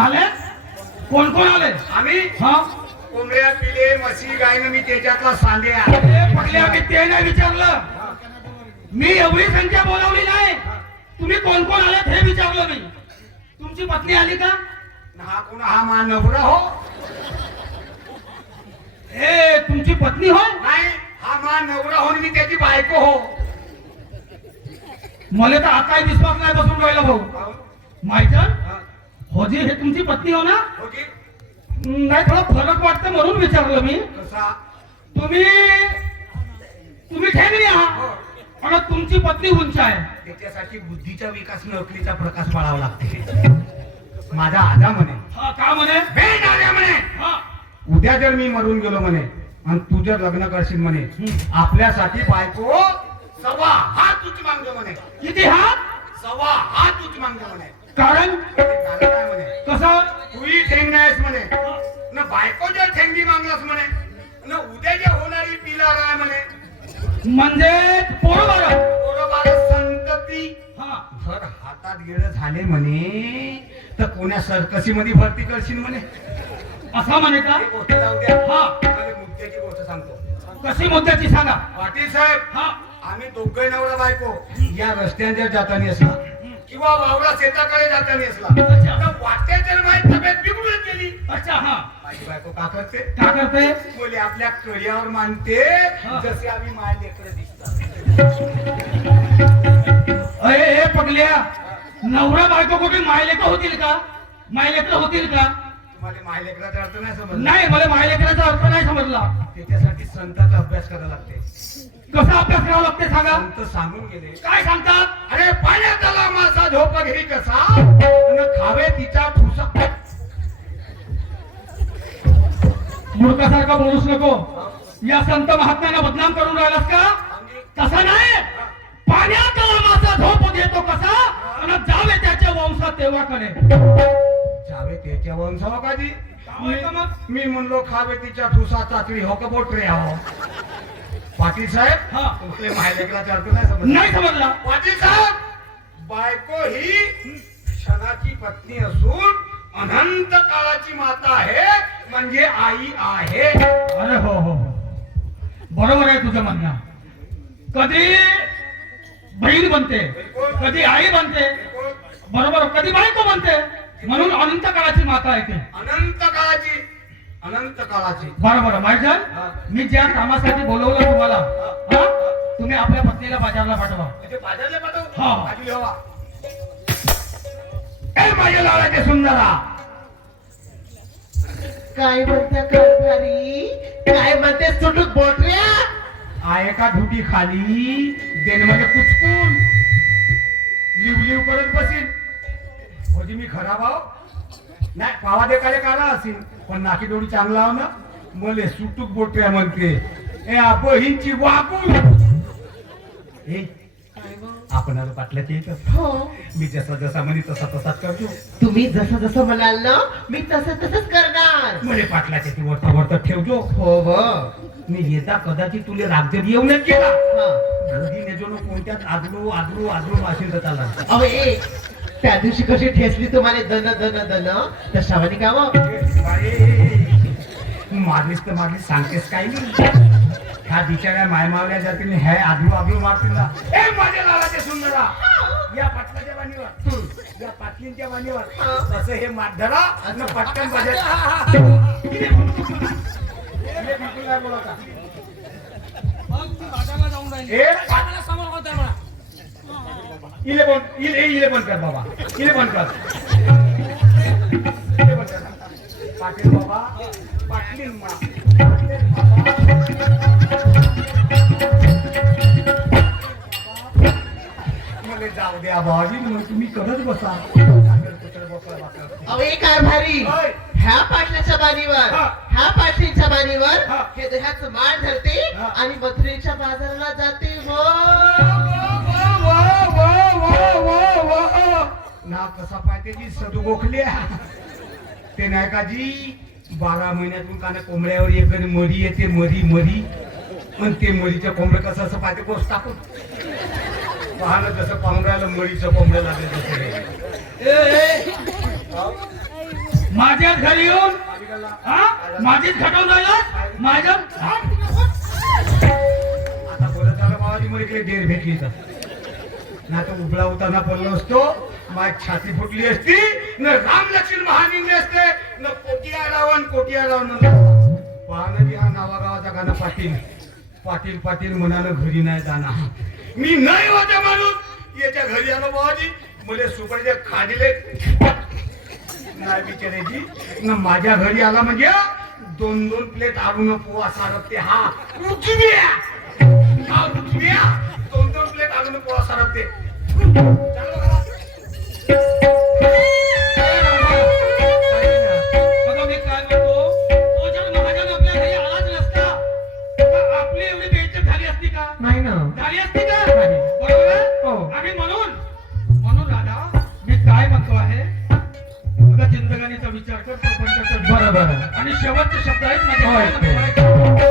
आले? कोण कोण आले? आम्ही हा कोंबड्या पिले म्हशी गायनं मी त्याच्यातला सांड्या पडले. आम्ही ते नाही विचारलं. मी एवढी संख्या बोलावली नाही. तुम्ही कोण कोण आले हे विचारलं मी. तुमची पत्नी आली का? हा कोण? हा मा नवरा हो. ए तुमची पत्नी होय? नाही, हा मा नवरा हो, मी त्याची बायको हो. मला तर आता विश्वास नाही बसून राहिला भाऊ. माहिती होजी हे तुमची पत्नी हो ना? होती नाही थोडा फरक वाटतं म्हणून विचारलं मी. कसा? तुम्ही ठेंगणी आहात पण तुमची पत्नी उंच आहे. त्याच्यासाठी बुद्धीचा विकास नोकरीचा प्रकाश पाळावा लागते. माझा आजा म्हणे, हा का म्हणे? बेन आल्या म्हणे, हा उद्या जर मी मरून गेलो म्हणे आणि तू जर लग्न करशील म्हणे, आपल्यासाठी बायको 1.25 हात उच मागतो म्हणे. किती हात? 1.25 हात उच मागतो म्हणे. कारण कारण काय म्हणे? कसं? तूही ठेंगणी आहेस म्हणे न, बायको जर ठेंगणी मागलास म्हणे न, उद्या जे होणारी पिला राय म्हणे, म्हणजे बरोबर बरोबर संतती हा जर हातात गेलं झाले म्हणे तर कोण्या सरकसी मध्ये भरती करशील म्हणे. असा म्हणे का? ही गोष्ट जाऊ द्या. हा. मला मुद्द्याची गोष्ट सांगतो. कशी मुद्द्याची सांगा. पाटील साहेब, हा आम्ही दोघे नवरा बायको या रस्त्याने जाताना असला किंवा वावरा शेताकडे जाताना असला अच्छा. तर वाट्याच्या माझी तब्येत बिघडून गेली. अच्छा हा माझी बायको का करते? का करते? बोले आपल्या कड्यावर मानते हा. जसे आम्ही माय लेकरं दिसतात. अरे पगल्या, नवरा बायको कुठे मायलेकर होतील का? मायलेकर होतील का? तुम्हाला माय लेकराचा अर्थ नाही समजला? नाही, मला मायलेकराचा अर्थ नाही समजला. त्याच्यासाठी संतांचा अभ्यास करावा लागते. कसा अभ्यास करावा लागते सांगा. संत सांगून गेले, काय सांगतात? अरे पाण्यात आला मासा झोप घरी कसा न, खावे तिचा ठुसा. मूर्खासारखा बोलूच नको. या संत महात्म्यांना बदनाम करून राहिलास का? तसा नाही. पाण्यात आला मासा झोप घेतो कसा आणि जावे त्याच्या वंशात देवाकडे. जावे त्याच्या वंशावा काधी. होय का मग? मी म्हणलो खावे तिच्या ठुसा चाचणी हो का बोट रे हो. पाटील साहेब, हा. तुमचे माय लेकराचा अर्थ नाही समजला? नाही समजला. पाटील साहेब, बायको ही क्षणाची पत्नी असून अनंत काळाची माता आहे, म्हणजे आई आहे. अरे हो हो हो, बरोबर आहे तुझं म्हणणं. कधी बहीण बनते, कधी आई बनते, बरोबर, कधी बायको बनते. म्हणून अनंत काळाची माता आहे ती. अनंत काळाची, अनंत काळाची. बरोबर माहिती. मी ज्या कामासाठी बोलवलं तुम्हाला, हा, तुम्ही आपल्या पत्नीला बाजारला पाठवा. म्हणजे बाजारला पाठव. हा. भाजी लिहावा. ए माझ्या लाडाचे सुंदरा, काय म्हणते कारभारी? काय म्हणते सुटूक बोटऱ्या? आहे का ढुटी खाली देन मध्ये कुचकून लिव लिव करत बसीन. म्हणजे मी खरा भाव नाही, पावा देखाले काढा असेल पण नाकी डोळी चांगला हो ना. मले सुटूक बोटऱ्या म्हणते. ए बहीणची वाकून. ए आपणाला पाटल्याचे येत. हो, मी जसा जसा म्हणे तसा तसाच करतो. तुम्ही जसं जसं म्हणाल ना मी तसं तसंच करणार. मले पाटलाचे ती वरता वरता ठेवजो. हो व. मी येता कदाचित तुले रागदेव येऊनच गेला. हा. घरी नेजो न कोणत्यात आदलो आदलो आदलो माशील तर चालला. अहो ए, त्या दिवशी कशी ठेचली तुम्हाला दन दन दन त्या शावानी गावा. मारलीस तर मारलीस, सांगतेस काही नाही. ह्या बिचाऱ्या मायमावल्या जातील हे आदलू आदलू मारतील ना. ए माझ्या लालाचे सुंदरा, या पाटलाच्या वाणीवर, या पाटलींच्या वाणीवर तसं हे माधरा आणि पटकन बजाय. बोलता ए इले बंद कर बाबा, इले बंद कर. इले बंद कर. पाटील बाबा, पाटली मला जाऊ द्या भावाजी, मग तुम्ही करत बसा. अहो ए कारभारी, होय. ह्या पाटल्याच्या बाणीवर, हा. ह्या पाटलीच्या बाणीवर हा. हे दह्याचं माळ धरते हा. आणि मथुरेच्या बाजाराला जाते. हो ना कसा पाहिजे जी सदू गोखल्या ते नाही का जी 12 महिन्यातून का नाही कोंबड्यावर एक मरी येते. मरी मरी पण ते मरीच्या कोंबड्या कसं असं पाहिजे गोष्ट टाकून पाहणं जसं कोंबड्याला मरीचं कोंबड्या लागेल तसं. माझ्याच घरी येऊन माझीच खटवून राहिला माझ्या आता बोलत आलं बाबाजी मला इकडे डेर भेटली तर ना तर उबळा उताना पडलो असतो माझी छाती फुटली असती न राम लक्ष्मण महानिंगले असते न कोटिया रावण पाहणं हा नावागावाचा गाणं पाटील पाटील पाटील मनानं घरी नाही जाणार मी नाही होता माणूस याच्या घरी आलो बाबाजी मला सुपारीच्या खाडीले नाही बिचारायची न माझ्या घरी आला म्हणजे 2-2 प्लेट आलून पोहा सारपते हा रुचविया 2-2 प्लेट आलून पोहा सारपते चलो घरात. बघा मी काय म्हणतो तो जर महाजन आपल्या घरी आलाच नसता तर आपली एवढी बेइज्जत झाली असती का नाही ना झाली असती का नाही. बरोबर आहे? हो. आणि म्हणून राधा मी काय म्हणतो आहे बघा जिंदगानीचा विचार कर प्रपंचाचा विचार कर. बरोबर. आणि शेवटचे शब्द आहेत माझे होय, काय म्हणतो आहे?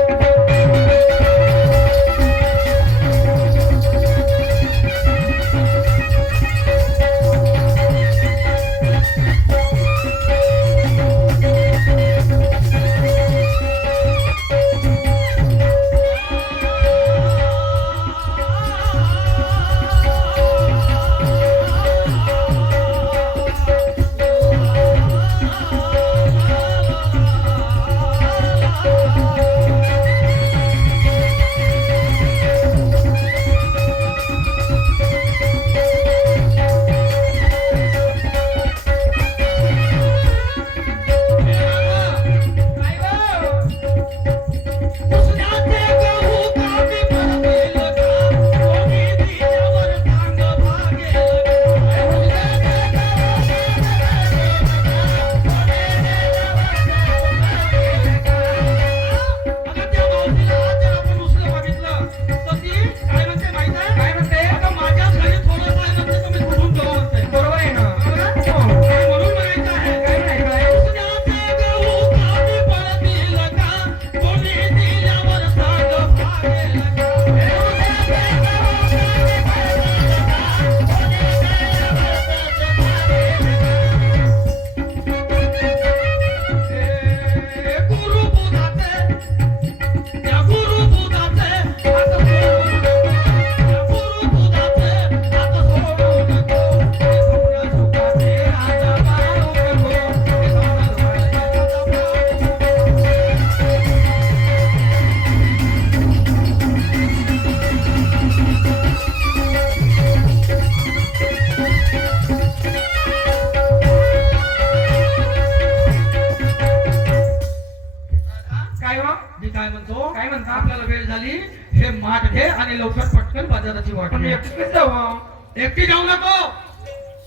मी काय म्हणतो काय म्हणता? आपल्याला वेळ झाली हे माठ घे आणि लवकर पटकन बाजाराची वाट पण घे. एकटीच कसं जाऊ? एकटी जाऊ नको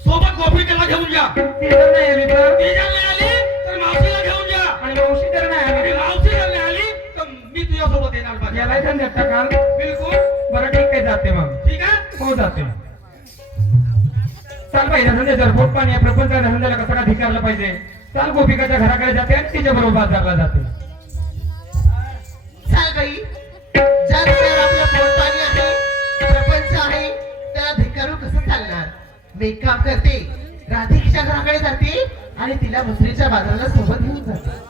सोबत गोपिकेला घेऊन जा ती जर नाही आली तर ती जर नाही आली तर मावशीला घेऊन जा आणि मावशी तर नाही आणि आली मावशी जर नाही आली तर मी तुझ्या सोबत येणार याला बाजारात. धंद्यात टाकाल बिलकुल बरं ठीक आहे जाते मग ठीक आहे हो जाते चाल पाहिजे धंदे जर पोट पाणी प्रपंच धंद्याला कसं का धिकारलं पाहिजे चाल गोपिकाच्या घराकडे जाते आणि तिच्या बरोबर बाजारला जाते चाल बाई जर आपलं पोटपाणी आहे प्रपंच आहे त्याला धिकारू कसं चालणार मी एक काम करते राधिकेच्या घराकडे जाते आणि तिला मसरीच्या बाजाराला सोबत घेऊन जाते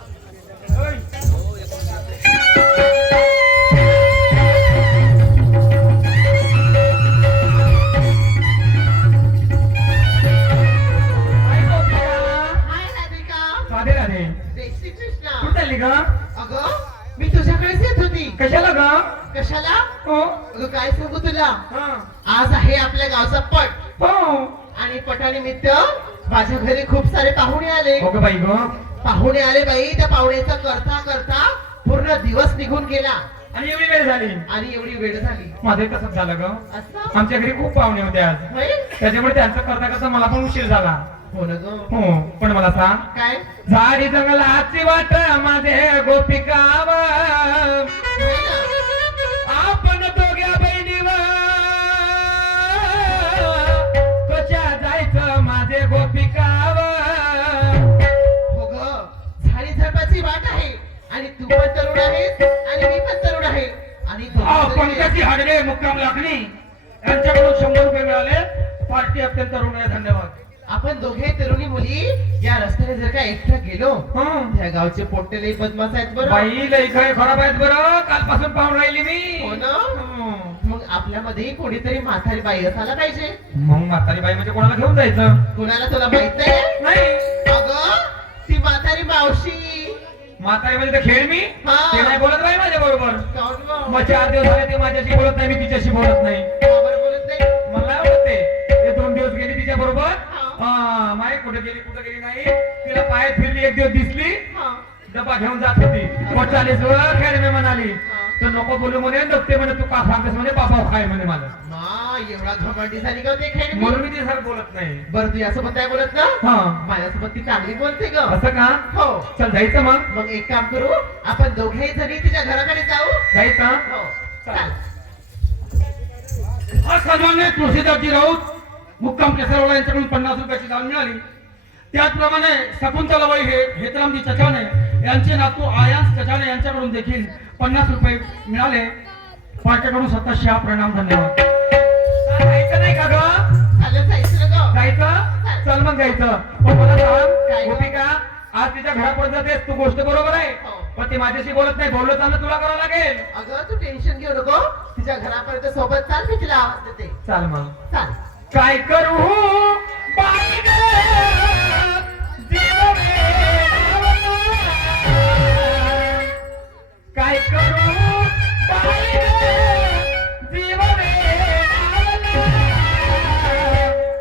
हाय राधिका राधे राधे जय श्री कृष्ण कुठे चालली ग अगं मी तुझ्याकडेच येत होती कशाला ग कशाला हो अगं काय सांगू तुला हा. आज आहे आपल्या गावचा पट हो आणि पटानिमित्त माझ्या घरी खूप सारे पाहुणे आले हो ग बाई ग पाहुणे आले बाई त्या पाहुण्याचा करता करता पूर्ण दिवस निघून गेला आणि एवढी वेळ झाली आणि एवढी वेळ झाली माझे तसंच झालं ग असं आमच्या घरी खूप पाहुणे होते आज होय? त्याच्यामुळे त्यांचं करता करता मला पण उशीर झाला हो ना ग हो पण मला सांग काय झाडी जंगलाची वाट माझे गोपिकाव नाही ना? आपण दोघ्या बहिणीवर कशा जायचं माझे गोपिकाव हो ग झाडी झडपाची वाट आहे आणि तू पण तरुण आहेस आणि मी पण तरुण आहे आणि दोघी जणी- पंकजी हाडगे मुक्काम लाखणी यांच्याकडून 100 रुपये मिळाले पार्टी अत्यंत ऋण आहे धन्यवाद आपण दोघे तरुणी मुली या रस्त्याने जर का एकट्या गेलो हं. त्या गावचे पोट्टे लई बदमाश आहेत बरं. बाई लई खरे खराब आहेत बरं, कालपासून पाहून राहिली हो मी. ना? हं. मग आपल्यामध्ये कोणीतरी म्हातारी बाई असायला पाहिजे. मग म्हातारी बाई म्हणजे कोणाला घेऊन जायचं? कुणाला तुला माहित नाही? नाही. अगं ती म्हातारी मावशी. म्हातारी म्हणजे ते खेळ मी हा. ते नाही बोलत बाई माझ्या बरोबर. काहून गं? मग 4 दिवस झाले ते माझ्याशी बोलत नाही, मी तिच्याशी बोलत नाही. का बरं बोलत नाही? मला नाही आवडत ते. ते 2 दिवस गेली तिच्या बरोबर. हा. माई कुठे गेली नाही. तिला पायात फिरली, एक दिवस दिसली, हा. डबा घेऊन जात होती. मग चालीस खेळ मी म्हणाली तर नको बोलू म्हणे, नको म्हणे, तू का सांगतेस म्हणे, बाबा खाय म्हणे मला. मा, एवढा घमंडी झाली का ते खेळ? म्हणून मी तिच्यासारखं बोलत नाही. बरं तू यासोबत नाही बोलत ना? हा. माझ्यासोबत ती चांगली बोलते ग. असं का? हो. चल जायचं मग. मग एक काम करू, आपण दोघेही जणी तिच्या घराकडे जाऊ. जायचं. हो. चाल. हा सन्मान्य तुळशीदासजी राऊत मुक्काम केसरवाडा यांच्याकडून 50 रुपयाची दान मिळाली. त्याचप्रमाणे शकुंतलाबाई हेतरामजी चचाने यांचे नातू आयांस चचाने यांच्याकडून देखील 50 रुपये मिळाले. पार्ट्याकडून स्वतःशी हा प्रणाम, धन्यवाद. जायचं नाही का ग? चालेल, जायचं ना ग? जायचं. चल मग जायचं. पण मला काय सांग ग? गोपिका, आज तिच्या घरापर्यंत जातेस, तू गोष्ट बरोबर आहे, हो. पण ती माझ्याशी बोलत नाही. बोललं चाललं तुला करावं लागेल. अगं तू टेन्शन घेऊ नको, तिच्या घरापर्यंत सोबत चाल, मी तिला आवाज देते. चाल मग. चाल. काय करू बाई ग, जीव वेडावला. काय करू बाई ग, जीव वेडावला.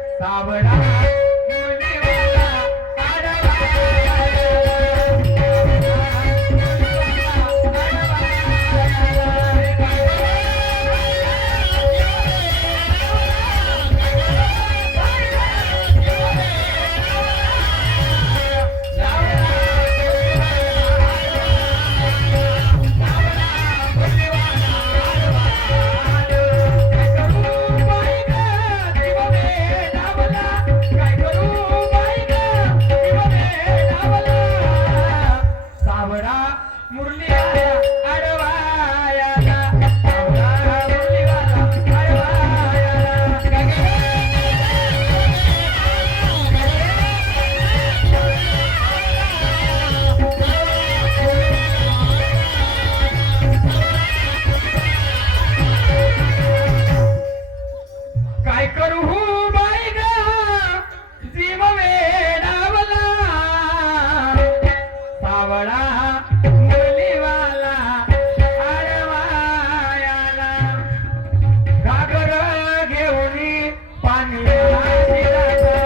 सावळा मुलीवाला आडवा. काय करू बाई ग, जीव वेडावला. सावळा मुरलीवाला आडवायाला. घागर घेऊन पाणी शिराचा.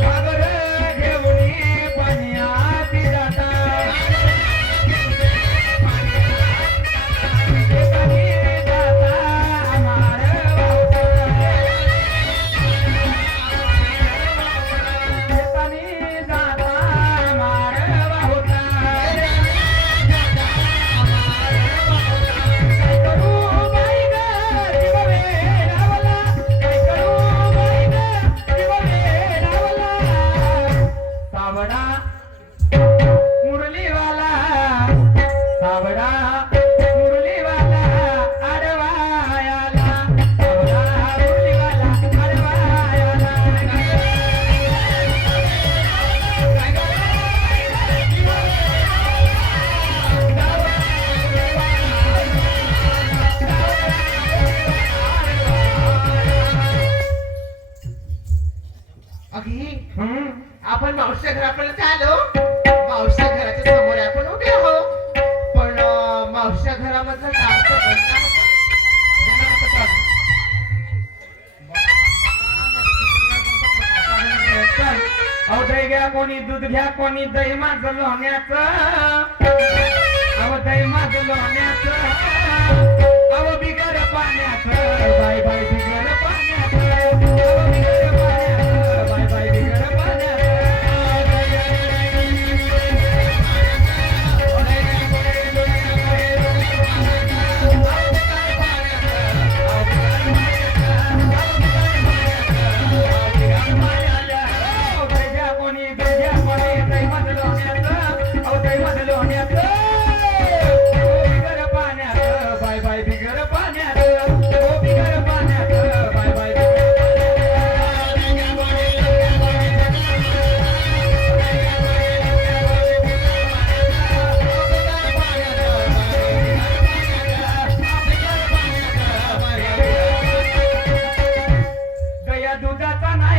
घागर घेऊन पाणी जाता. मुरलीवाला सावळा मुरलीवाला आडवायाला. सावळा मुरलीवाला आडवायाला. अगे, हं. आपण मावशीच्या घरापर्यंत आलो. मावशीच्या घराच्या समोर आपण उभे आहोत, पण मावशीच्या घरामधलं दार तर बंद आहे. अहो दही घ्या कोणी, दूध घ्या कोणी, दही माझं लोण्याचं. अहो दही माझं लोण्याचं. अहो बिगर पाण्याचं, बाय बाय बिगर पाण्याचं. अहो बिगर पाण्याचं, बाय बाय बिगर पाण्याचं. कोणी दही माझं लोण्याचं. अहो दही माझं लोण्याचं. बिगर पाण्याचं, बाय बाय बिगर पाण्याचं. बिगर पाण्याचं.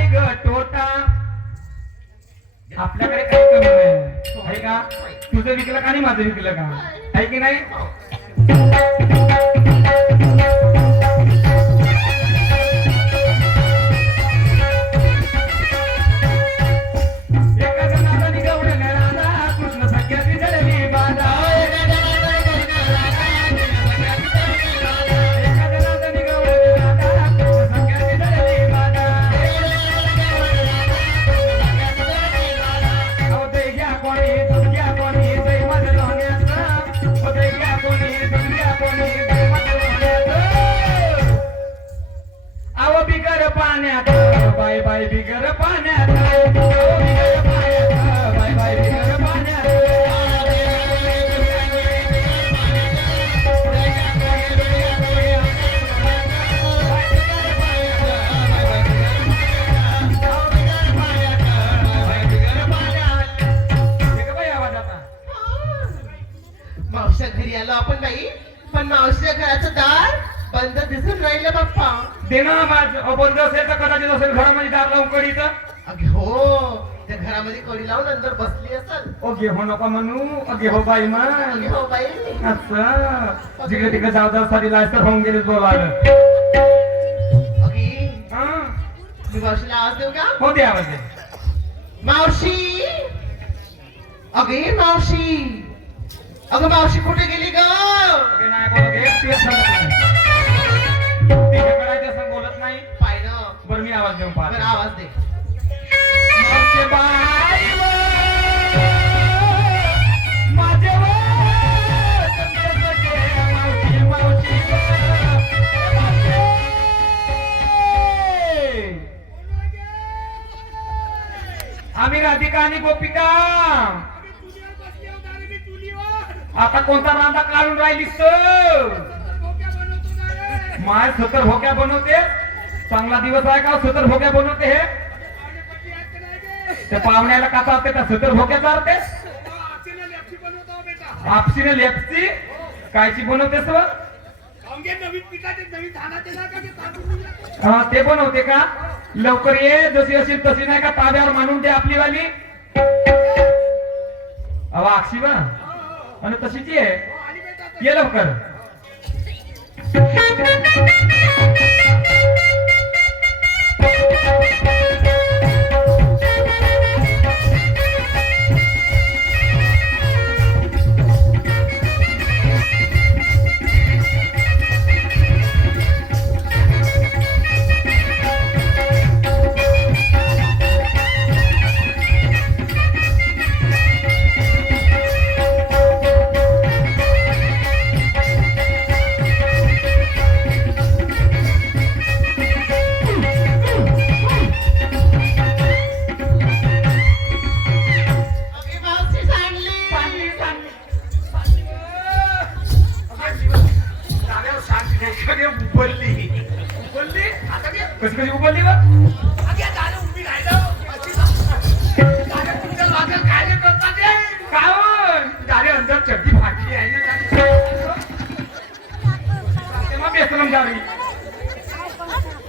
नाही ग तोटा आपल्याकडे काही कमी नाही आहे का तुझं विकलं का आणि माझं विकलं का आहे की नाही एका जणाला गवडण राधा कृष्ण सख्याची जळली बाधा बिगर पाण्यात बाय बाय बिगर पाण्यात बिगर पाण्यात बाय बाय बिगर पाण्यात मावशीच्या घरी आलो आपण बाई पण मावशीच्या घराचं दार बंद दिसून राहिलं बाप्पा देणं माझं बंद असेल तर कदाचित असेल घरामध्ये दार लावून कडीत अगे हो त्या घरामध्ये कडी लावून अंदर बसली असल ओके हो नको म्हणू ओके हो बाई अगे मग हो बाई असं जिकडे तिकडे जाऊ जाऊ साठी लायसर होऊन गेले बोलावं अगे हा मी मावशीला आवाज देऊ का हो दे आवाज दे मावशी अगे मावशी अगं मावशी कुठे गेली ग ओके नाही बोलत हे तेच सांगत नाही तिच्याकडे असं बोलत नाही पाहिलं बरं मी आवाज देऊन बरं पाहतो आवाज दे मावशे बाई व, माझे व, तुमचे सगळे मावशी मावशी व, मावशी. आम्ही राधिका आणि गोपिका आता कोणता रांधा काढून राहिलीस माय सतर भोक्या बनवते चांगला दिवस आहे का सतर भोक्या बनवते हे त्या पाहुण्याला का चालते त्या सतर भोक्या चालते आपसीने लेप्सी कायची बनवतेस व हा ते बनवते का लवकर ये जशी असेल तशी नाही का ताब्यावर मानून दे आपली वाली अवा अक्षी बा आणि तशीची आहे ये लवकर अगे मावशी सांडली उबलली कशी कशी उघडली बा दारे अंदर चड्डी फाटली आहे ना तेव्हा बेसरम जावी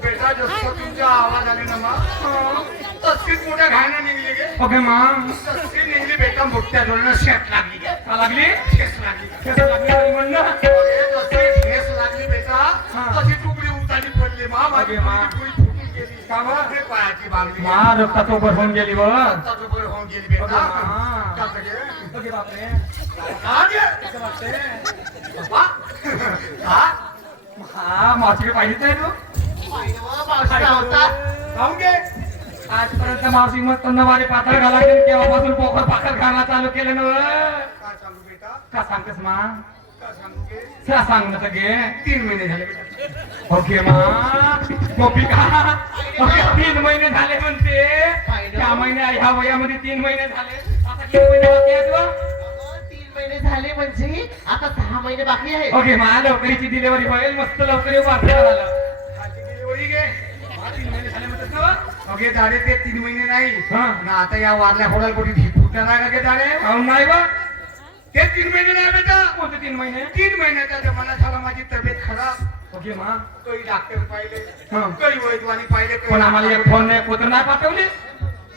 बेटा जसं तुमच्या आवाज आले ना मग तशीच मोठ्या घायनं निघली गे ओके मा तशी निघली बेटा मोठ्या डोळ्यानं शेत लागली गे का लागली ठेस लागली कसं लागली तरी म्हणणं अरे जशी ठेस लागली बेटा हा. तशी तुकडी उतारी पडली मा माझी अगे मा. पुरी फुटून गेली का बा? अरे पायाची बांगडी मा रक्ताचं उभं होऊन गेली व रक्ताचं बळ होऊन गेली बेटा अगे मा. चालतं गे? ओके बापरे हा गे? कसं वाटते बाबा. हा? हा मावशीकडे पाहिजेच नाही तू पाहिलं व मावशीचा अवतार खाऊन घे आजपर्यंत मावशी मस्त नवारी पातळ घाला केव्हापासून पोखर पातळ घाला चालू केलं ना काय सांगू बेटा का सांगतेस मा काय सांगू गे सा सांग ना सगळे 3 महिने झाले बेटा ओके मा गोपिका ओके 3 महिने झाले म्हणते त्या महिन्या ह्या वयामध्ये 3 महिने झाले आता किती महिने बाकी आहेत व? अगं, 3 महिने झाले म्हणजे आता 6 महिने बाकी आहेत ओके मा लवकरीची डिलिव्हरी होईल मस्त लवकर येऊ वाटलं झालं आजची डिलिव्हरी घे 3 महिने झाले म्हणतात ना व? अगे झाले ते 3 महिने नाही हा. ना आता या वारल्या फोडाल कोणी फुटणार नाही का गे झाले काहून नाही बा ते 3 महिने नाही बेटा कोणते 3 महिने 3 महिन्याचा जमाना झाला माझी तब्येत खराब ओके मा काही डॉक्टर पाहिले हा. काही वैद्यवानी पाहिले काही पण आम्हाला एक फोन नाही पत्र नाही पाठवली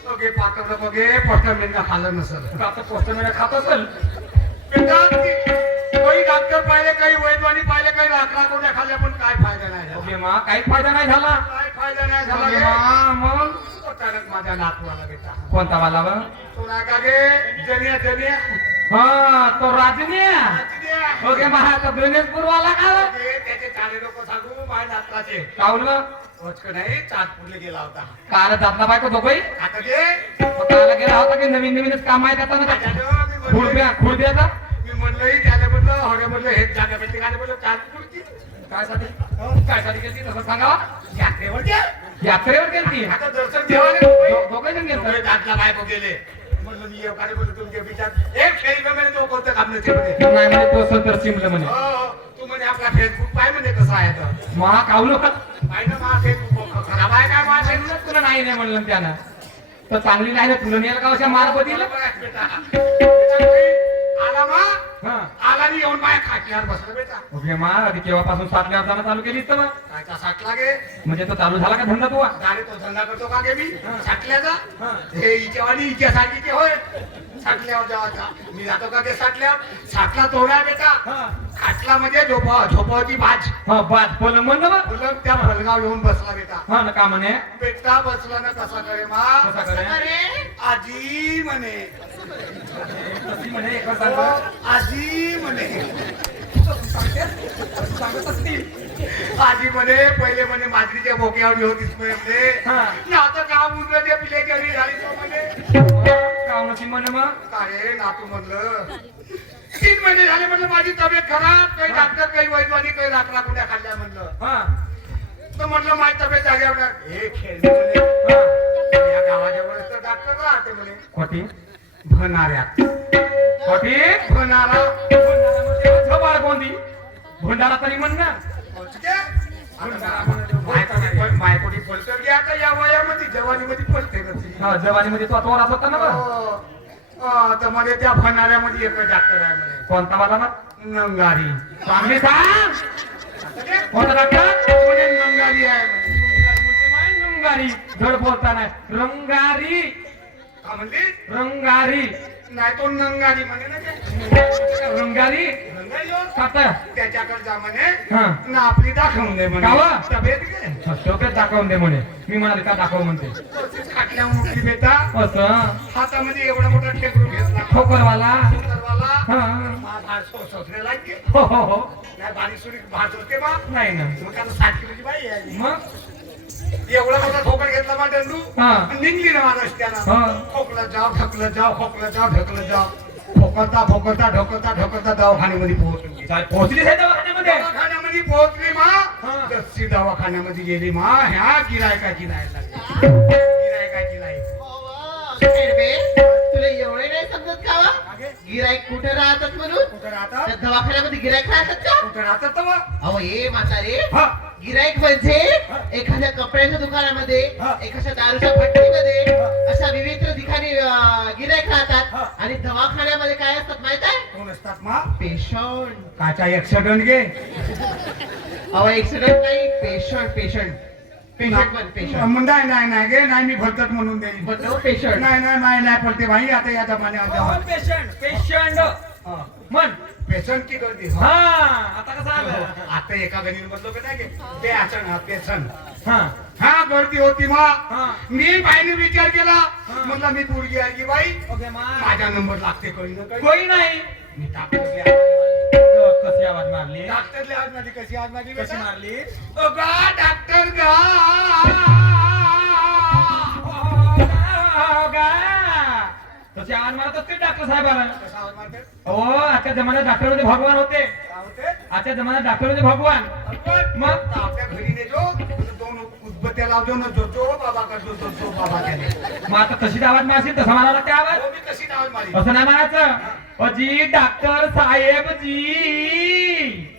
बघे पाठवलं बघे पोस्टमॅनला खाल्लं नसल का आता पोस्टमॅन खात असेल बेटा, काही डॉक्टर पाहिले काही वैद्यवानी पाहिले काही लाकडा कोण्या खाल्ल्या पण काय फायदा नाही झाला ओके मा काही फायदा नाही झाला काय फायदा नाही झाला ओके गे? मा मग अचानक माझ्या नातवाला बेटा कोणता वाला व तो ना का गे जनिया जनिया हा तो राजनिया जनिया. ओके मा तो गणेशपूर वाला का व? ते त्याचे चाले लोक सांगू माझ्या नातवाचे काऊन व? वचक नाही चाटपूरला गेला होता काल जातला बायको दोघही आता गे काल गेला होता की नवीन नवीनच काम आहे त्याचा ना त्याच्यानं मी म्हणलं- खुर्द्याचा मी म्हणलं त्याला म्हणलं हरे म्हणलं हेच जागा भेटली का म्हणलं चाटपूरची काय साठी काय साठी गेली तसं सांगावा यात्रेवर गे यात्रेवर गेलती आता दर्शन देवाले दोघे जण दोघे गेलत दातला बायको गेले म्हणलं मी एवढे म्हणलं तुमच्या विचार एक फेरी म्हणे तो कोणतं काम नसते म्हणे नाही म्हणे तो संतर चिमलं म्हणे हो, तू म्हणे आपला फेसबुक पाय म्हणे कसं आहे तर महा कावलो पाय ना मा फेसबुक खराब आहे काय मा फेसबुक तुला नाही नाही म्हणलं त्यानं तर चांगली नाही ना तुला नेल का अशा मार्ग दिला आला मा हा आला नाही येऊन माया खाटल्यावर बसला बेटा ओके मा आधी केव्हापासून सातल्यावर जाणं चालू केलीस तर मग काय का साठला गे म्हणजे तो चालू झाला का धंदा तू गाडी तो धंदा करतो का गे मी साठल्याचा हा. हे हिच्यावानी हिच्यासाठीचे होय साठल्यावर जावाचा मी जातो का ते साठल्यावर साठला तोडा बेटा खाटला म्हणजे झोपावची भाज हा बात बोल म्हणलं मग मुलं त्या फलगाव येऊन बसला बेटा हा ना का म्हणे बेटा बसला ना कसा करे मा कसा करे? अरे आजी म्हणे तशी म्हणे एक हो, सांग आजी म्हणे सांगत असतील आजी म्हणे पहिले म्हणे माजरीच्या बोक्यावर होतीस म्हणे हा. आता काम उरलं ते पिल्याची हरी झाली तो म्हणे कावणाची म्हणे मग काय नातू म्हणलं 3 महिने झाले म्हणलं माझी तब्येत खराब काही डॉक्टर काही वैद्यवानी काही लाकडा कुण्या खाल्ल्या म्हणलं हा तर म्हणलं माझी तब्येत जागेवर हे खेळणे म्हणे हा या गावाजवळ तर डॉक्टर राहते म्हणे खोटी भणाऱ्या खोटी भणारा झोपाळ कोणती भंडारा तरी म्हण ना मायकोटी पलटर घ्या आता या वयामध्ये जवानीमध्ये पलते कशी हा जवानीमध्ये तो तोराच होता ना बघ तर मध्ये त्या भणाऱ्यामध्ये एक डॉक्टर आहे म्हणे कोणता वाला ना नंगारी चांगली सांग कोणता डॉक्टर म्हणे नंगारी आहे म्हणे रंगारी धड बोलता नाही रंगारी का म्हणते रंगारी नाही तो नंगारी म्हणे ना ते रंगारी नंगारी हो. खाता त्याच्याकडे जा म्हणे हा ना आपली दाखवून दे म्हणे कावा? तब्येत घे डोक्यात दाखवून दे म्हणे मी म्हणाले का दाखव म्हणते तशीच खाटल्या मुठली बेटा असं हातामध्ये एवढा मोठा टेकरू घेतला ठोकरवाला करवाला हा भात सोसले लागते हो हो हो नाही बारीक सुरीक भात होते बा नाही ना मग आता 60 किलोची बाई आहे मग एवढा मोठा ठोकर घेतला बा डंडू हा. निघली ना माझा हा. रस्त्यानं खोकलं जाव ढकलं जाव खोकलं जाव ढकलं जाव खोकलता खोकलता ढकलता ढकलता दवाखान्यामध्ये पोहोचली पोहोचलीच आहे दवाखान्यामध्ये दवाखान्यामध्ये पोहोचली मा हा. तशी दवाखान्यामध्ये गेली मा ह्या गिरायकाची नाही गिरायकाची नाही तुला एवढे नाही समजत का वा? गिराईक कुठे राहतात म्हणून कुठं राहतात त्या दवाखान्यामध्ये गिराईक राहतात का कुठं राहतात तर बा? अहो ये म्हातारे हा गिराईक म्हणजे एखाद्या कपड्याच्या दुकानामध्ये हा. एखाद्या दारूच्या भट्टीमध्ये अशा विविध ठिकाणी गिराईक राहतात आणि दवाखान्यामध्ये काय असतात माहित आहे कोण असतात मा पेशंट काचा ऍक्सिडेंट घे अहो ऍक्सिडेंट नाही पेशंट पेशंट पेशंट पण पेशंट नाही नाही नाही गे नाही मी भरतात म्हणून देईन म्हणतो पेशंट नाही नाही नाही नाही पडते भाई आता या जमान्यात पेशंट पेशंट म्हण पेशंट की गर्दी हा आता कसं आलं आता एका गणित मधलं का नाही पेशंट पेशंट हा हा गर्दी होती मा हा. मी बाईने विचार केला म्हटलं मी पोरगी आहे की बाई ओके मा माझा नंबर लागते कळी ना काही कोई नाही मी डॉक्टरले कशी आवाज मारली आज माझी कशी आज माझी कशी मारली गा डॉक्टर गा तशी आवाज मारत असते डॉक्टर साहेबांना कसा आवाज मारते? हो आजच्या जमान्यात डॉक्टर मध्ये भगवान होते काय होते? आजच्या जमान्यात डॉक्टर मध्ये भगवान आपण मग आपल्या घरी नेजो 2 उदबत्त्या लावजो ना जो बाबा करतो जो बाबा त्याने मग आता तशीच आवाज मारशील तसा मारावा लागते आवाज हो, मी तशी आवाज मारी असं नाही म्हणायचं अजी डॉक्टर साहेब जी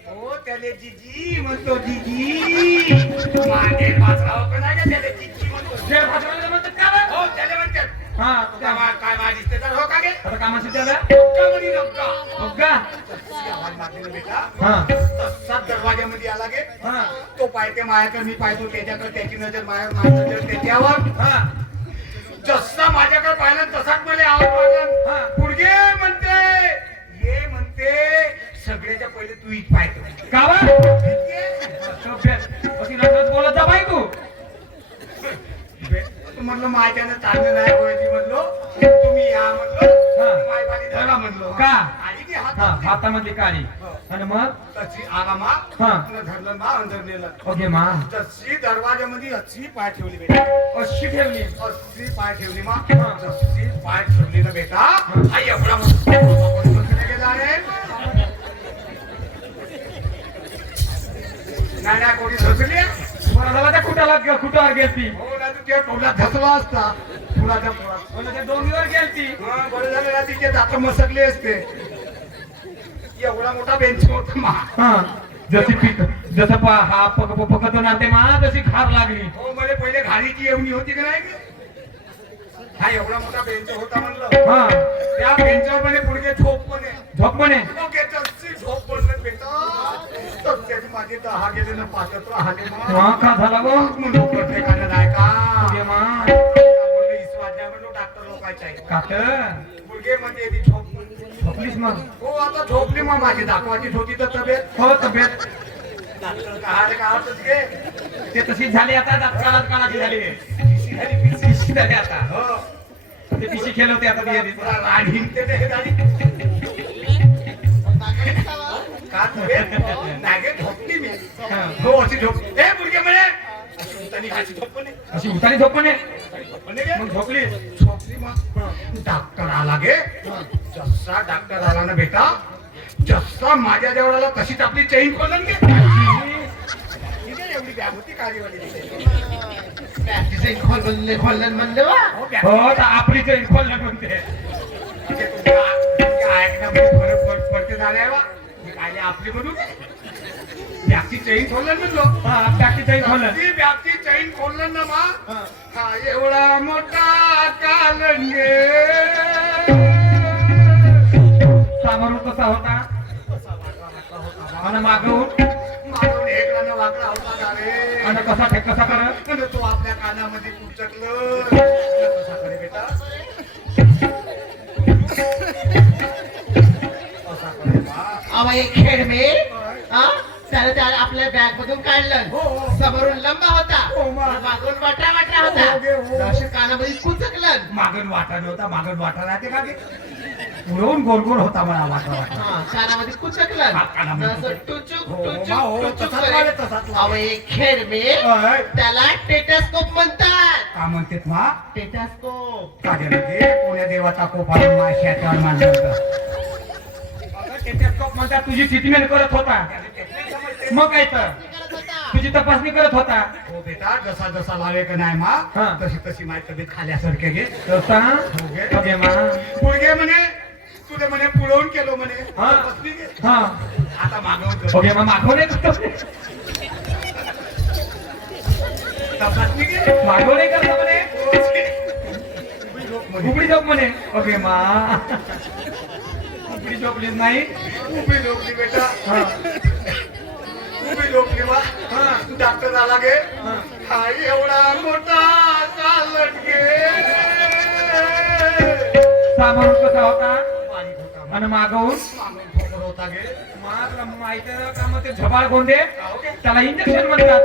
हो त्याले जीजी म्हणतो जीजी मागे वाचराव का नाही का त्याले जीजी म्हणतो शेर भाषणामध्ये म्हणतात का बरं? हो त्याले म्हणतात हा काय माझी रिश्तेदार हो का गे आता कामाशी त्याला नक्का म्हणी नक्का हो का तशी आवाज मारते घातली ना बेटा हा तसा दरवाजामध्ये आला गे हा तो पाहते मायाकडे मी पाहतो त्याच्याकडे त्याची नजर माझ्यावर माझी नजर त्याच्यावर हा जसा माझ्याकडे पाहिला तसाच मला आवाज हा. मारला पुढगे म्हणते ये म्हणते सगळ्याच्या पहिले तू इथ पाहतो का बा बोलत जा बाई तू म्हणलं माझ्यानं चांगलं नाही व्हायची म्हणलो तुम्ही या म्हणलो हा. मायवाली धरा म्हणलो का? आली की हा हातात हातामधली काळी आणि मग तशी आला मा हा. धरलं मा अंदर नेलं ओके मा तशी दरवाजामध्ये अशी पाय ठेवली बेटा अशी ठेवली अशी पाय ठेवली मा हा. जशी पाय ठेवली ना बेटा हा एवढा मोठा कोणी बसले गेला रे नाही नाही कोणी झोपली बरं झालं त्या कुठावर गेलती हो ना तू त्या टोला धसला असता पुराच्या पुरात म्हणजे त्या डोंगीवर गेलती हा, बरं झालं ना तिचे दात मसकले असते एवढा मोठा बेंच होता मा हा जशी पीक जसं हा पकतो ना ते मा तशी खार लागली हो मला पहिले घाणीची एवढी होती की नाही हा एवढा मोठा बेंच होता म्हणलं हा त्या बेंचवर म्हणे पुढे झोप म्हणे झोप म्हणे झोप म्हणलं बेटा तर त्याची माझे 10 गेले ना 5 राहिले हा का झाला गो म्हणून प्रत्येकाने नाही का ओके मा म्हणलं इस्वाद नाही म्हणलो डॉक्टर लोकांच्या काट मुलगे म्हणजे ती झोप म्हणली. झोपलीस मग हो आता झोपली मग माझी दाखवायची होती तर तब्येत हो तब्येत डॉक्टर का घे ते तशीच झाली आता काळात काळाची झाली पिशी झाली, पिशी. पिशी झाली आता हो ते पिशी खेळवते आता ती पुरा रान हिंडते ते हे झाली का तब्येत नाही गे, झोपली मी हा. हो अशी झोप ए मुलगे म्हणे अशी उतानी खायची झोप म्हणे अशी उतारी झोप म्हणे म्हणे गे. मग झोपली झोपली मग डॉक्टर आला गे जसा डॉक्टर आला ना बेटा जसा माझ्या जवळ आला तशीच आपली चैन खोलन गे ठीक आहे, एवढी बॅग होती काळीवाली खोलन म्हणलं वा. हो, बॅग. हो तर आपली चैन खोललं म्हणते म्हणजे तुमच्या ऐकण्यामध्ये फरक पडते झालाय वा मी काय आपली म्हणून बॅगची चैन खोलन म्हणलो हा टाकी चैन खोललं ती बॅगची चैन खोलन ना मा हा एवढा मोठा कालंगे सामोरून कसा होता आणि मागून मारून एकरानं वाकडा होता का रे आणि कसा करत आणि तो आपल्या कानामध्ये कुचकलं कसा करे बेटा कसा करे बा अवा एक खेळ मे त्याला आपल्या बॅग मधून काढलं हो, हो. समोरून लंबा होता हो, मा. मागून वाटा वाटा हो, होता गे, हो. जसं कानामध्ये कुचकलं मागण वाटा नव्हता मागण वाटा राहते का गे उडवून गोल गोल होता मला वाटा वाटा हा, कानामध्ये कुचकलं हा, कानामध्ये जसं कुचकलं. टुचुक हो, टुचुक मा, हो, टुचुक तसाच करे. लावे, तसाच लावे. अवा एक खेळ मे अय, त्याला टेटास्कोप म्हणतात का म्हणतेत मा टेटास्कोप का गेलं ते कोण्या देवाचा कोपाला माश्याच्यावर मानलं होतं टेटेस्कोप म्हणतात तुझी ट्रीटमेंट करत होता मग काय तर करत होता. तुझी तपासणी करत होता हो बेटा जसा जसा लावे का नाही मा हा. तशी तशी माझी तब्येत खाल्यासारखे घे तसा हो गे. ओके मा पुढगे म्हणे तुझे म्हणे पुढवून केलो म्हणे हा. बसली गे. हा आता मागवून कर. ओके मग मागवणे तपासणी गे. मागवणे करता म्हणे उभी झोप म्हणे. उघडी झोप म्हणे ओके मा उघडी झोपलीच नाही उभी झोपली बेटा हा उभी झोपली मा हा डॉक्टर आला गे हा. हा एवढा मोठा चालत गे सामावून कसा होता बारीक होता मा. आणि मागवून मागून ठोकर होता गे माग माहिती का मग ते झबाळ गोंदे हो गे. त्याला इंजेक्शन म्हणतात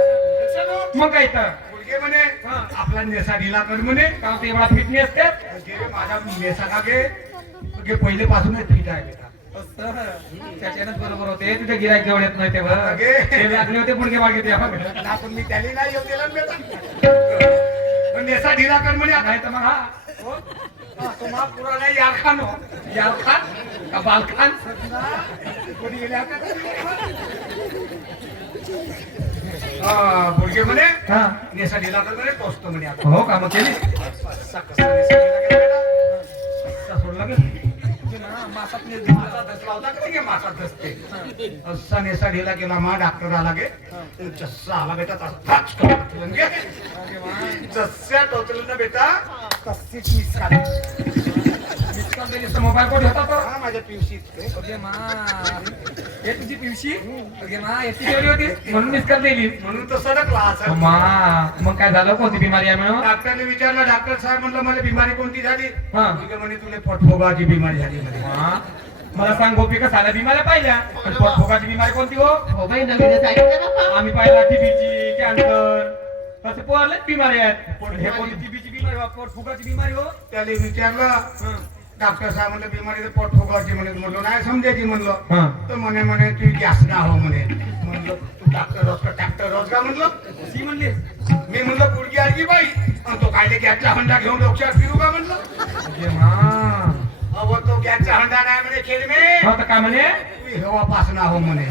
चलो. मग काय तर मुलगे म्हणे हा. आपला नेसा ढिला कर म्हणे का ते एवढा फिटनेस असतात म्हणजे माझा नेसा का गे म्हणजे पहिलेपासूनच फिट आहे बेटा त्याच्यानंच बरोबर होते तुझे गिरायक जवळ येत नाही तेव्हा अगे. ते लागले होते पुढके मागे तेव्हा ना पण मी त्याला नाही येऊ दिला ना बेटा पण नेसा ढिला कर म्हणे आता नाही तर मग हा हो? हा, तो मा पुरा नाही यार खान हो यार खान का बाल खान कोणी गेले आता? हा, मुलगे म्हणे हा नेसा ढिला कर म्हणे टोचतो म्हणे आता हो का मग केली कसा कसा नेसा ढिला केला बेटा? का सोडलं का? मासात धसला होता का नाही गे? मासात धसते असा नेसा ढिला केला मा डॉक्टर आला गे जसा आला बेटा तसाच टोचलं गे जसा टोचलं ना बेटा तशीच मिस काढली मोबाईल कोण होता तो हा माझ्या पिवशीत ओके मा हे तुझी पिवशी अगे मा याची तेवढी होती म्हणून मिस कर दिली म्हणून तो सडकला असं. मा मग काय झालं कोणती बिमारी आहे म्हणून डॉक्टरने विचारलं, डॉक्टर साहेब म्हणलं मला बिमारी कोणती झाली? हा. ठीक आहे म्हणे तुला पोटफुगाची बिमारी झाली म्हणे. मा, मला सांग गोपिका साऱ्या बिमाऱ्या पाहिल्या पण पोटफुगाची बिमारी कोणती हो हो बाई नवीनच ऐकते बाप्पा. आम्ही पाहिला टीबीची कॅन्सर तसे पोरलेच बिमारी आहेत हे कोणती टीबीची बिमारी हो पोटफुगाची बिमारी हो त्याला विचारलं हं. डॉक्टर साहेब म्हणलं बिमारी तर पोटफुगाची म्हणे. म्हणलो नाही समजायची म्हणलं. हं. तर म्हणे तू गॅस ना हो म्हणे. म्हणलं तू डॉक्टर रोज का म्हणलं. ती म्हणली मी म्हणलं गुडगी आली बाई आणि तो कायले गॅसचा हंडा घेऊन डोक्यात फिरू का म्हणलं. अगे मा अहो तो गॅसचा हंडा नाही म्हणे खेळ मे हो तर काय म्हणे तू हवा पास ना हो म्हणे.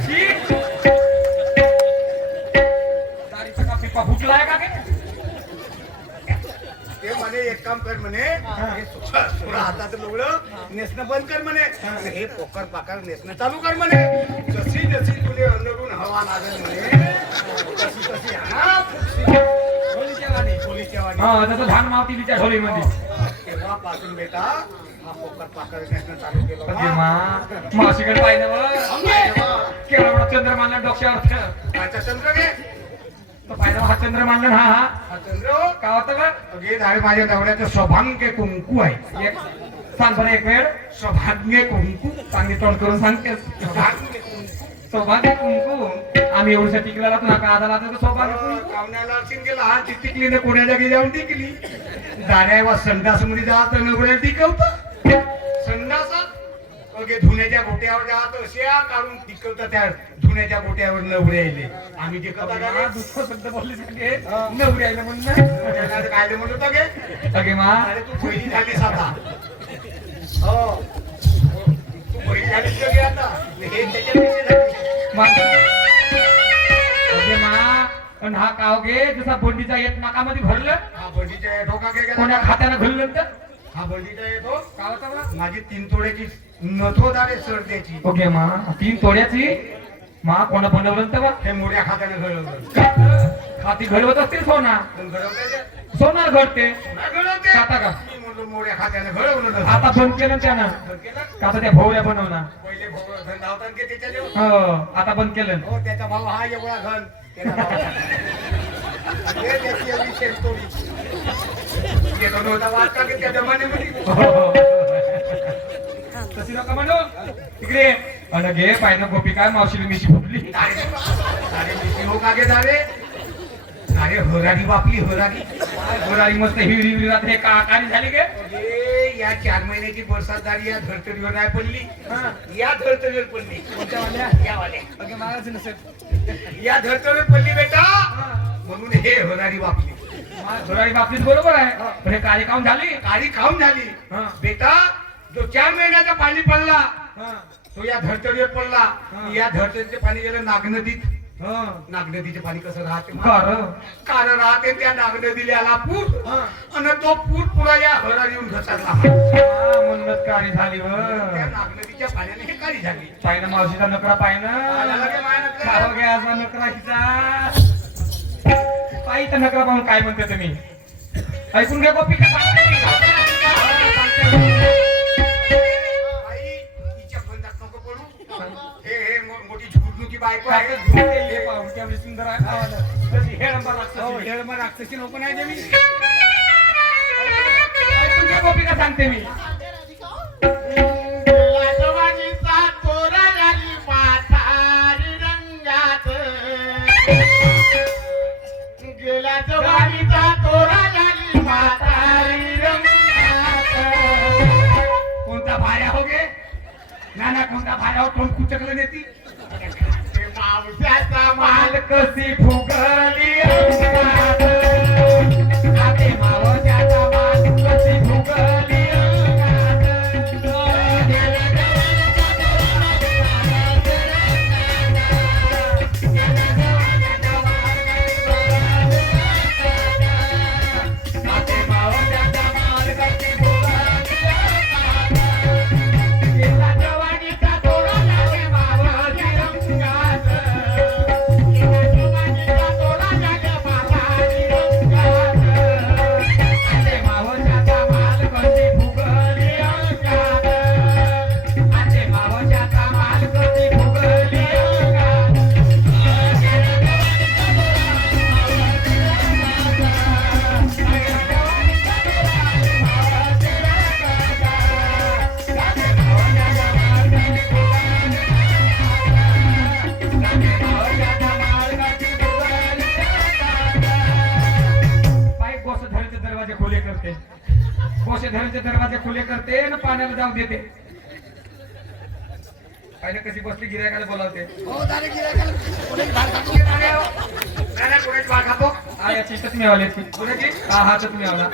दाढीचा का पिप्पा फुटलाय का काय ते म्हणे एक काम कर म्हणे हे थोडं हाताचं लुगडं नेसणं बंद कर म्हणे आणि हे पोकर पाकर नेसणं चालू कर म्हणे. जशी जशी तुले अंदरून हवा लागेल म्हणे तशी तशी हा पोलीसच्या वाणी. हा जसं धान मावती तिच्या ढोलीमध्ये तेव्हापासून बेटा हा पोकर पाकर नेसणं चालू केलं अगे बा. मा मावशीकडे पाहिलं केवढा चंद्र मानला डोक्यावर काचा चंद्र घे तो पाहिलं हा चंद्र मानला हा हा हा चंद्र हो. का होतं का अगे झाले माझ्या नवऱ्याचं सौभाग्य कुंकू आहे. एक सांग बरं एक वेळ सौभाग्य कुंकू चांगली तोंड करून सांगते सौभाग्य कुंकू सौभाग्य कुंकू आम्ही एवढ्या टिकलेला तुला का आधार आता सौभाग्य कुंकू कावण्याला अडचण गेला हा ती टिकली ना कोण्या जागी जाऊन टिकली. जाण्या संडास मध्ये जात नवऱ्या टिकवत संडासात अगे धुण्याच्या गोट्यावर जात अशा काढून टिकवत त्या धुण्याच्या गोट्यावर नवरे यायले. आम्ही टिकवता का रे? दुसरं शब्द बोलली सांगे नवरी आईला म्हणणं त्याला काय म्हणत होता गे अगे मा अरे तू बहिणी झालीस आता. हो तू बहिणी झालीस का गे आता हे त्याच्यापेक्षा झाली. अगे मा पण हा काव घे जसा बोंडीचा येत नाकामध्ये भरलं हा बंडीच्या डोका काय कोण्या गेला खात्यानं घडलं तर हा बंडीचा येतो काय होता बा माझी 3 तोड्याची नथोदारे सरद्याची ओके मा 3 तोड्याची मा कोणा बनवलं तर बा हे मोठ्या खात्याने घडवलं. खाती घडवत असतील सोना पण घडवते सोनार घडते घडवते खाता का मी म्हणलो मोठ्या खात्याने घडवलं नसतं. आता बंद केलं त्यानं बंद केलं? का आता त्या भोवऱ्या बनवणार पहिले भाऊ धन लावतात की त्याच्या जेवण. हो आता बंद केलं हो त्याचा भाऊ हा एवढा घन त्याचा भाऊ. हे त्याची एवढी शेततोडी. येतो नव्हता वाद का की त्या जमान्यामध्ये हो. तशी नका म्हणू तिकडे अन घे पाहिजे गोपी काय मावशीला मिशी फुटली अरे मिठी हो का गे झाले. अरे होराडी बापली होराडी. गोराई मस्त हिवरी हिवरी रात्री काळी झाली गे अरे या 4 महिन्याची बरसातदारी या धर्तरीवर नाही पडली. या धर्तरीवर पडली. कोणत्या वाल्या या वाल्या अगे महाराज नसेल या धर्तरीवर पडली बेटा म्हणून हे होराडी बापली. गोराई बाबतीत बरोबर आहे पण हे काळी काऊन झाली काळी खाऊन झाली. हा. बेटा जो 4 महिन्याचा पाणी पडला हा. तो या धर्तरीवर पडला. हा. या धर्तरीचे पाणी गेलं नागनदीत. हा. नागनदीचे पाणी कसं राहते खरं. कारण राहते त्या नागनदीला आला पूर हा. आणि तो पूर पुरा या हरार येऊन घसरला. हा, म्हणूनच काळी झाली व त्या नागनदीच्या पाण्याने हे काळी झाली. पाहिनं मावशीचा नकरा पाहिनं आला लगे माया नकरा. खाव घ्यायचा नकरा हिचा पायीचा नकरा पाहून काय म्हणते तुम्ही ऐकून घ्या गोपी का सांगते मी? आई, हिच्या बंधात नको पडू. हे मोठी झुडणुकी बायको आहे. हे पाहून केवढी सुंदर आहे पाहायला. जशी हेळंबा राक्षसी. हेळमा राक्षसी नको नाही देवी. ऐकून घ्या गोपी का सांगते मी लाजवानीचा तोरा झाली म्हातारी रंगात. गेला जवानीचा तोरा झाली म्हातारी रंगात. कोणता भाऱ्या हो गे नाना कोणता भाऱ्या हो तोंड कुचकलं नेती. ते मावश्याचा माल कशी फुगली अंगात. आते मावशाचा माल कशी फुगली अंगात. आते मावशाचा माल कशी फुगली अंगात. गेला जवानीचा तोरा झाली मावशी अंगात. जवानीचा तोरा झाली बोशे धरणचे दरवाजे खुले करते ना पाण्याला जाऊ देते. पहिले कशी बसली गिरायकाला बोलावते. नाही कोणाची भाग खातो हा याची इष्टच मिळवल्याची. कोणाची हा हा तर मिळवला.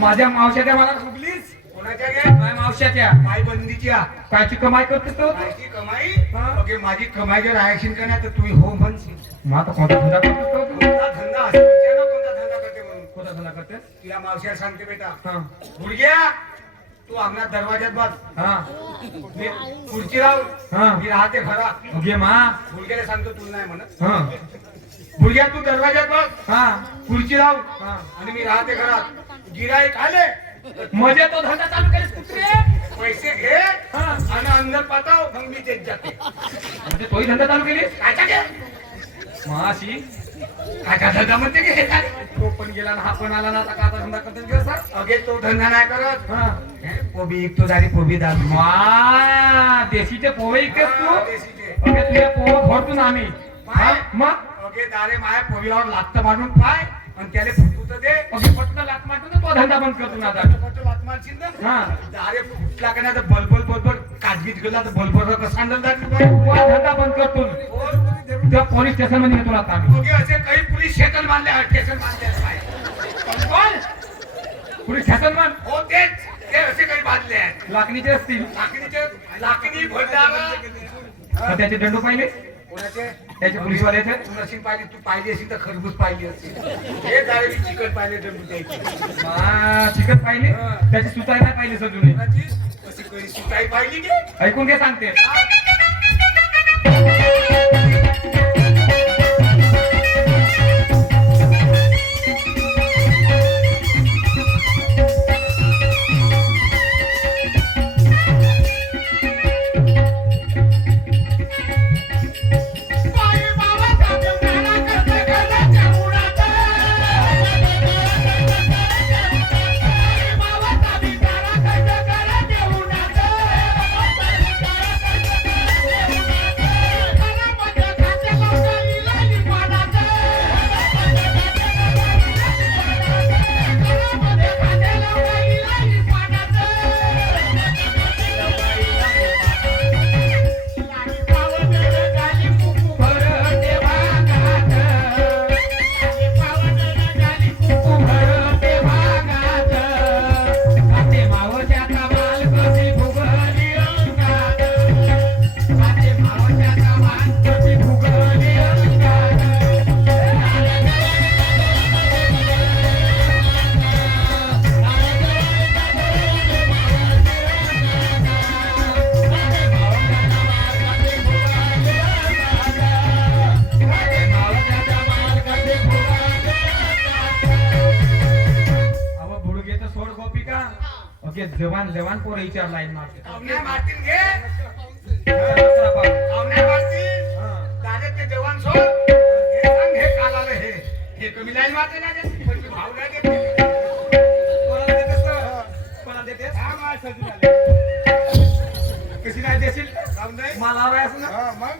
माझ्या मावशाच्या मला फुगलीस. कोणाच्या घे माझ्या मावशाच्या माई बंदीची आ कायची कमाई करते तो. माहिती कमाई हा. ओके माझी कमाई जर ऍक्शन करण्यात तर तुम्ही हो म्हणशील मग आता कोणता धंदा करतो तो तू? कोणता धंदा असतो विचार ना कोणता धंदा करते म्हणून कोणता धंदा करतेस? तुला मावशीला सांगते बेटा हा गुडघ्या तू अंगणात दरवाज्यात बस हा मी खुर्ची राहू हा. मी राहते घरात ओके मा गुडघ्याला सांगतो तुला नाही म्हणत हा गुडघ्या तू दरवाज्यात बस हा खुर्ची राहू हा. आणि मी राहते घरात गिराईक आले मजे तो धंदा चालू केलीस कुत्रे. पैसे घे हा. आणि अंदर पाठव मग मी देत जाते म्हणजे तोही धंदा चालू केलीस. काचा घे माशी काचा धंदा म्हणते की हे काय? तो पण गेला ना हा पण आला ना आता का आता धंदा करतेस गे सर. अगे तो धंदा नाही करत हा पोबी एक तो झाली पोबी दाबी मा देशीचे पोहे इकतेस तू. देशीचे. ओके तुझे पोहे भरतून आम्ही. हा मग ओके दारे माया पोबीवर लात मारून पाय आणि त्याला फुटू दे ओके पटकन लात मारतो ना तो धंदा बंद करतो ना आता. तो लात मारशील ना हा. दारे फुटला का नाही तर बलबल बलबल काजगीत गेला तर बलबल कसं आणलं जाते तो धंदा बंद करतो. त्या पोलीस स्टेशन मध्ये येतो आता आम्ही. ओके असे काही पोलीस स्टेशन बांधले स्टेशन बांधले आहेत. कोण? पोलीस स्टेशन मान हो तेच ते असे काही बांधले आहेत लाकणीचे असतील. लाकडी भंडारा तर त्याचे दंडो पाहिले कोणाचे त्याचे पोलीसवाल्याचे. तू नशीब पाहिली तू पाहिली असेल तर खरबूज पाहिली असेल हे झाले मी चिकन पाहिले दंडू द्यायची चिकन पाहिले त्याची सुताई नाही पाहिली सजून. कोणाची अशी कधी सुकाई पाहिली की ऐकून घे सांगते. ओके जवान जवान पोरं विचार लाईन मारते. पाहुण्या मारतील घे हा. पाहुण्या मारतील दादा ते जवान सोड हे सांग हे काल आलं हे कमी लाईन मारते ना ते पण मी भाव नाही देत कोणाला देतेस तर? कोणाला देतेस? हा माय सजून आले कशी नाही देशील? जाऊन दे मला हवंय असं ना. हा मग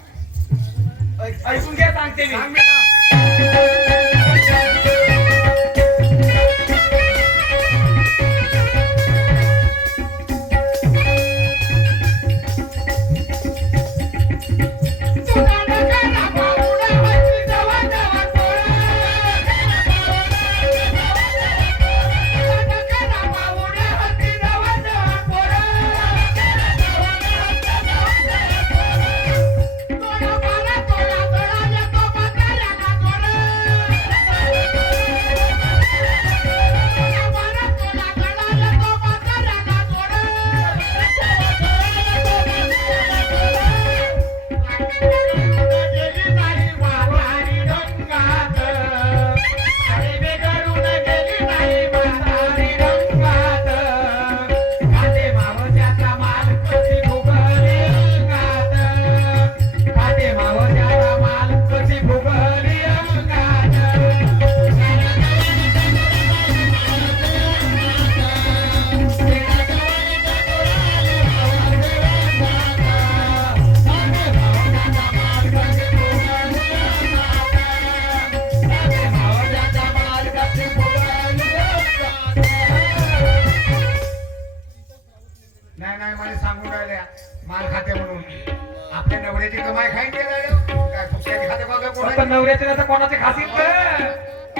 ऐकून घे सांगते मी. सांग बेटा सांगून राहिल्या माल खाते म्हणून. आपल्या नवऱ्याची कमाई खाईन गेला काय दुसऱ्याची खाते बघा आता कोणाची. नवऱ्याचे आता कोणाचे खासीत.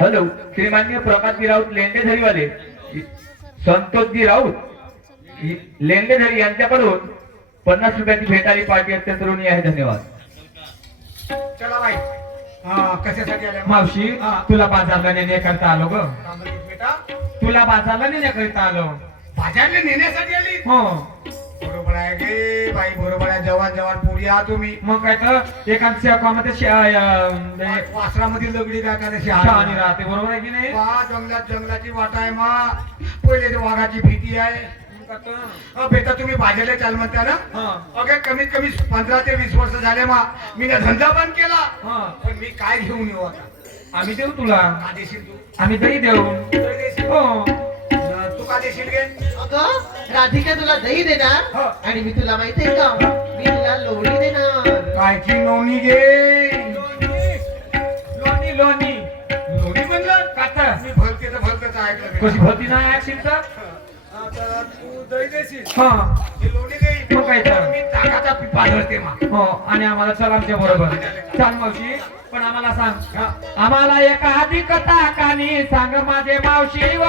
हॅलो श्रीमान्य प्रकाशजी राऊत लेंडेझरीवाले संतोषजी राऊत लेंडेझरी यांच्याकडून 50 रुपयाची भेटाली पार्टी अत्यंत ऋणी आहे. धन्यवाद. चला बाई कशासाठी आल्या मावशी तुला बाजारला नेण्याकरता आलो ग. कामगीत बेटा तुला बाजारला नेण्याकरिता आलो. बाजारला नेण्यासाठी आली. हो बरोबर आहे गे बाई बरोबर आहे. जवान जवान पोरी आहात तुम्ही. मग काय तर एखाद्या कामामध्ये वासरामध्ये लगडी काय करायची शहाणी राहते बरोबर आहे की नाही. जंगलाची वाट आहे मा पहिले वाघाची भीती आहे. बेटा तुम्ही बाजारला चाल म्हणता ना. अगे कमीत कमी 15 ते 20 वर्ष झाले मा मी ना धंदा बंद केला. पण मी काय घेऊन येऊ आता. आम्ही देऊ तुला. का देशील तू. आम्ही दही देऊ. दही देशील? हो तू का देशील गे. अगं राधिका तुला दही देणार हो. आणि मी तुला माहितीये का मी तुला लोणी देणार. कायची नोनी गे. लोणी लोणी लोणी म्हणलं कातर मी भलते तर भलतच ऐकलं कशी बेटा. भरती नाही ऍक्शन तर. आता तू दही देशील. हा हे लोणी देईल. मग काय तर. मी ताकाचा पिपा धरते मा. हो आणि आम्हाला चल आमच्या बरोबर. चाल मावशी पण आम्हाला सांग आम्हाला एका आधी कथा कानी सांग माझे मावशी व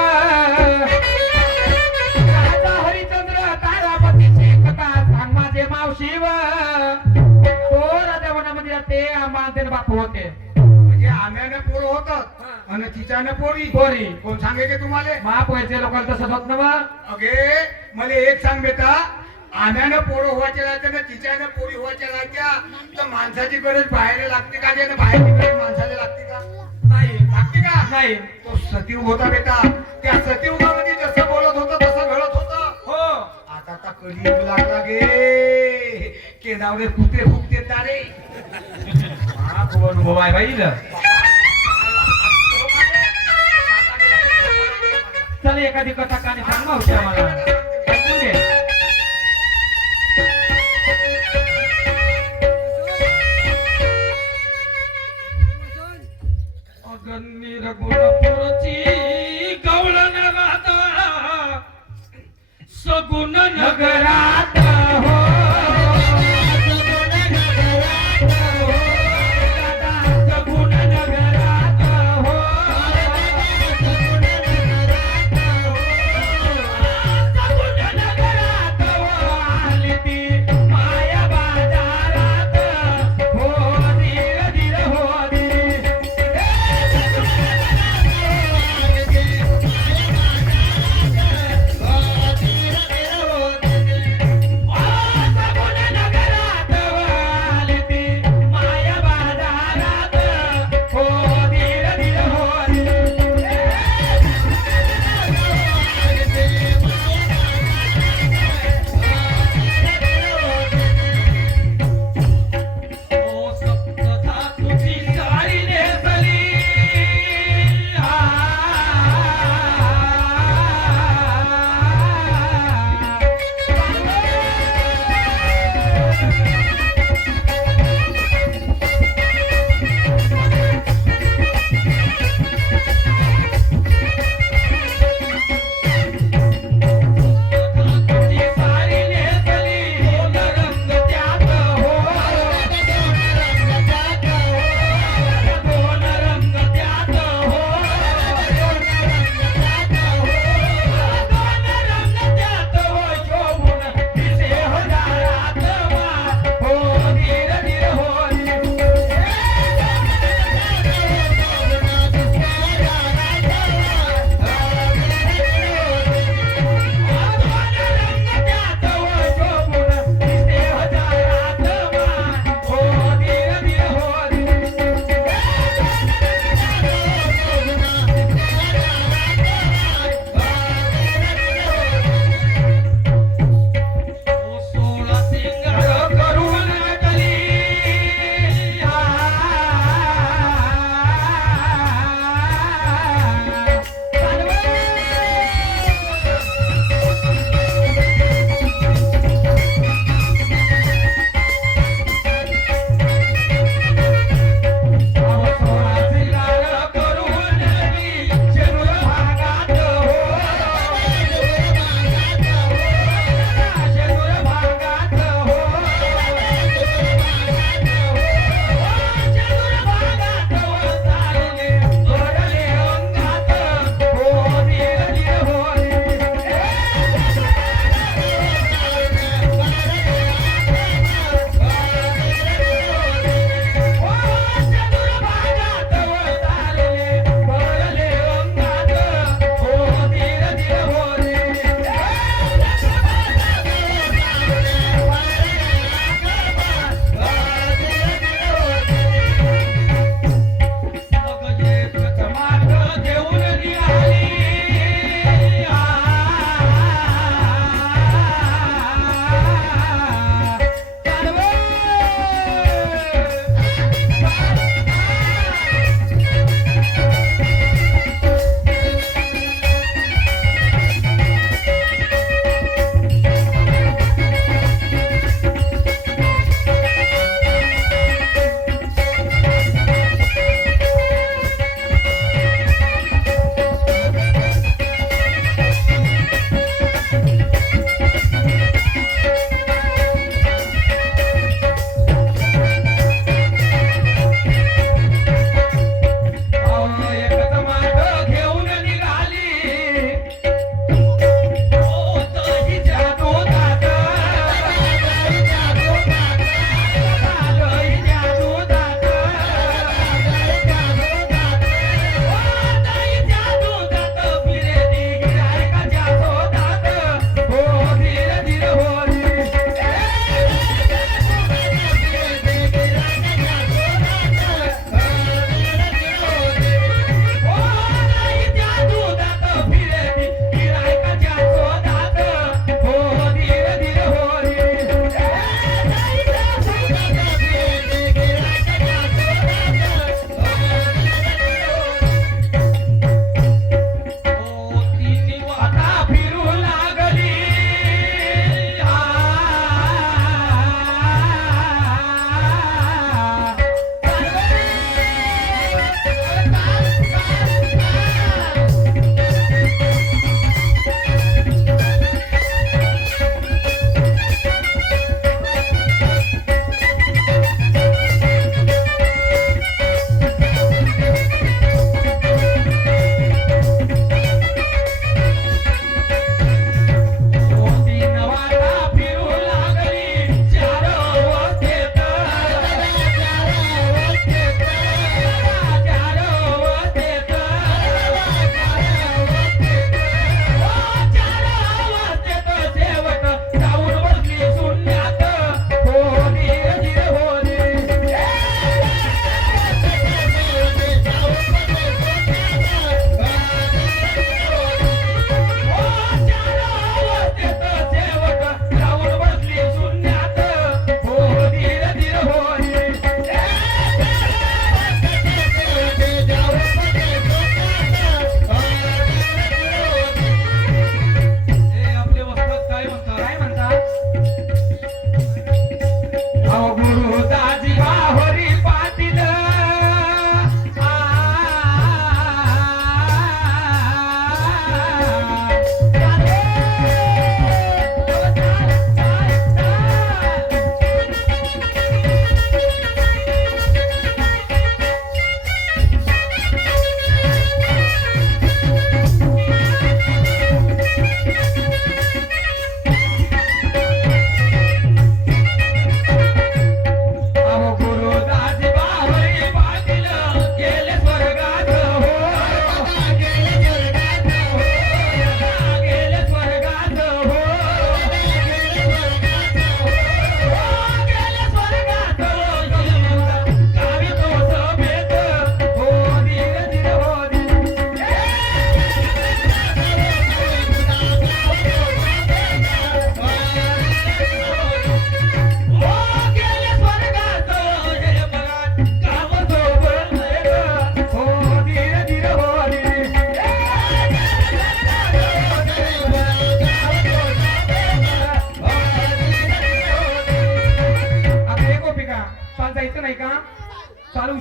राजा हरिचंद्र तारापतीची कथा सांग माझे मावशी व तो राजा वनामध्ये ते आंबाते बापू होते. म्हणजे आम्याने पोरं होतात आणि तिच्याने पोरी. पोरी कोण सांगे की तुम्हाला. महाप व्हायचे लोकांना तसंच होत ना मग. अगे मला एक सांग बेटा आम्यानं पोरं व्हायचे राहते ना तिच्याने पोरी व्हायच्या राहत्या तर माणसाची गरज बाहेर लागते का जे बाहेरची गरज माणसाला लागते का. नाही लागते का. नाही तो सतीयुग होता बेटा. त्या सतीयुगामध्ये जसं बोलत होतं तसं घडत होतं. हो आता आता कलियुग लागला गे केनावरे कुत्रे फुकते तारे. हा खूप अनुभव आहे बाई इथं. चल एखादी कथा कानी सांग मावशी आम्हाला. ऐकून घे. अगन्नी रघुनाथपुरची गवळण गाता सगुण नगरात हो सगुण नगरात हो सगुण नगरात हो आली ती माया बाजारात हो धीर धीर हो धीर.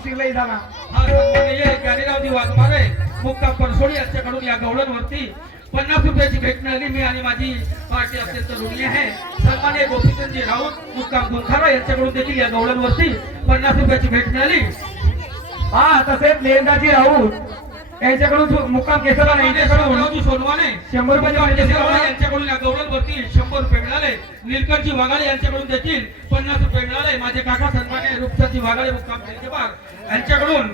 उशीर लई झाला. हा सन्माननीय ज्ञानीरावजी वाघमारे मुक्काम परसोडी यांच्याकडून या गवळणवरती 50 रुपयाची भेट मिळाली. मी आणि माझी पार्टी अत्यंत ऋणी आहे. सन्माननीय गोपीचंदजी राऊत मुक्काम गुंखारा यांच्याकडून देखील या गवळणवरती 50 रुपयाची भेट मिळाली. हा तसेच लेंदाजी राऊत यांच्याकडून मुक्काम केसरला यांच्याकडून रावजी सोनवाने 100 रुपयाची भेट केसरवाले दिली. यांच्याकडून या गवळणवरती 100 रुपये मिळाले. निलकंठजी वाघाळे यांच्याकडून देखील 50 रुपये मिळाले. माझे काका सन्माननीय रूपचंदजी वाघाळे मुक्काम केसरवार यांच्याकडून